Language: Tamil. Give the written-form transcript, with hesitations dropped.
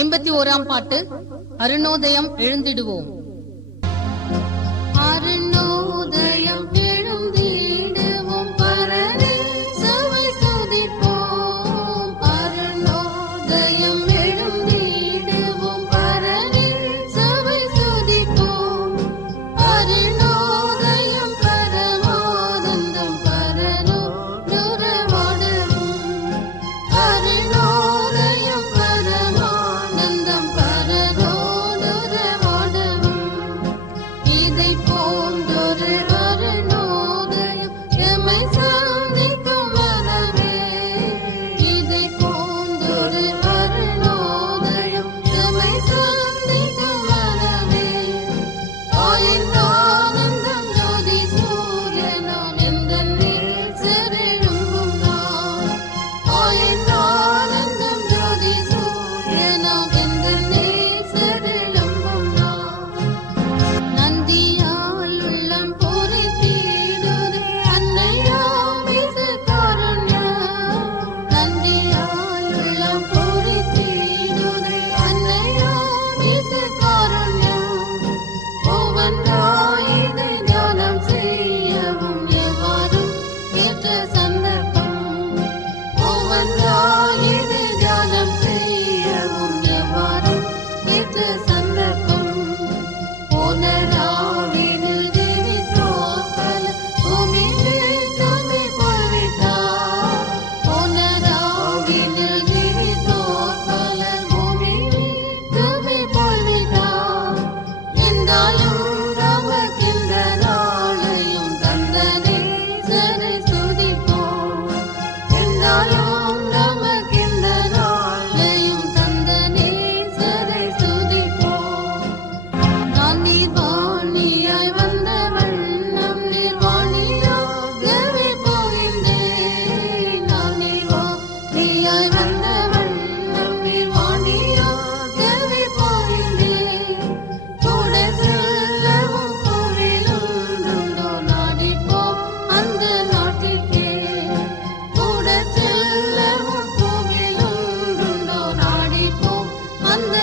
51ஆம் பாட்டு. அருணோதயம் எழுந்திடுவோம். அருணோதயம் எழுந்திடுவோம், பரனில் சபை துதிப்போம். அருணோதயம் எழுந்திடுவோம், பரனில் சபை துதிப்போம். அருணோதயம் பரமானந்தம், பரனோ நுரவாடவும். அருணோதயம் பரமானந்தம், பரனோ நுரவாடவும். இதை போன்றொரு அருணோதயம் எம்மை சந்திக்கும் மனமே. இதை போன்றொரு அருணோதயம் எம்மை சந்திக்கும் மனமே. ஆனந்தம் ஜோதி சூரியனாம் எந்தன் சிறெழும்பும் நான். ஆனந்தம் ஜோதி சூரியனாம் எந்தன் சிறெழும்பும் நான். நந்தியால் உள்ளம் பொறித்திடுதே அன்னையாம் இசு காருண்யம். நந்தியால் உள்ளம் பொறித்திடுதே அன்னையாம் இசு காருண்யம். ஒவ்வொன்றாய் இதை தியானம் செய்யவும் எவ்வாறும் ஏற்ற சந்தர்ப்பம். ஒவ்வொன்றாய் இதை தியானம் செய்யவும் எவ்வாறும் ஏற்ற சந்தர்ப்பம். போனராவினில் தேவி தோற்பல பூமியில் தம்மை போய்விட்டார். போனராவினில் தேவி தோற்பல பூமியில் தம்மை போய்விட்டார். என்றாலும் நமக்கென்ற நாளையும் தந்தனை சரி துதிப்போம். என்றாலும் நமக்கென்ற நாளையும் தந்தனை சரி துதிப்போம். நான் நிர்வாணியாய் வந்த வண்ணம் நிர்வாணியாகவே போகின்றேன். நான் நிர்வாணியாய் வந்த வண்ணம் நிர்வாணியாகவே போகின்றேன். கூட செல்லவும் கோவிலுண்டோ நாடிப்போம் அந்த நாட்டிற்கே. கூட செல்லவும் கோவிலுண்டோ நாடிப்போம் அந்த